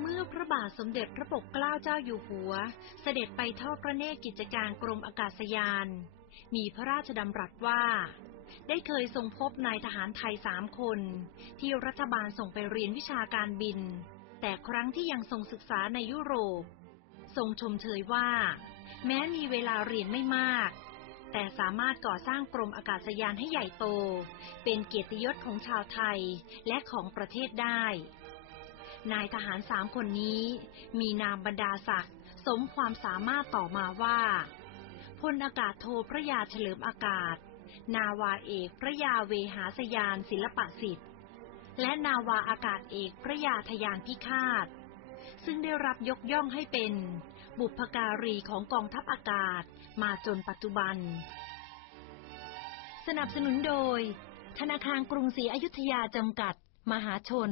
เมื่อพระบาทสมเด็จพระปกเกล้าเจ้าอยู่หัว เสด็จไปทอดพระเนตรกิจการกรมอากาศยาน มีพระราชดำรัสว่า ได้เคยทรงพบนายทหารไทยสามคน ที่รัฐบาลส่งไปเรียนวิชาการบิน แต่ครั้งที่ยังทรงศึกษาในยุโรป ทรงชมเชยว่า แม้มีเวลาเรียนไม่มาก แต่สามารถก่อสร้างกรมอากาศยานให้ใหญ่โต เป็นเกียรติยศของชาวไทยและของประเทศได้ นายทหารสามคนนี้ มีนามบรรดาศักดิ์สมความสามารถต่อมาว่าพลอากาศโทพระยาเฉลิมอากาศ นาวาเอกพระยาเวหาสยานศิลปะสิทธิ์ และนาวาอากาศเอกพระยาทยานพิฆาต ซึ่งได้รับยกย่องให้เป็น บุพการีของกองทัพอากาศ มาจนปัจจุบัน สนับสนุนโดย ธนาคารกรุงศรีอยุธยาจำกัด มหาชน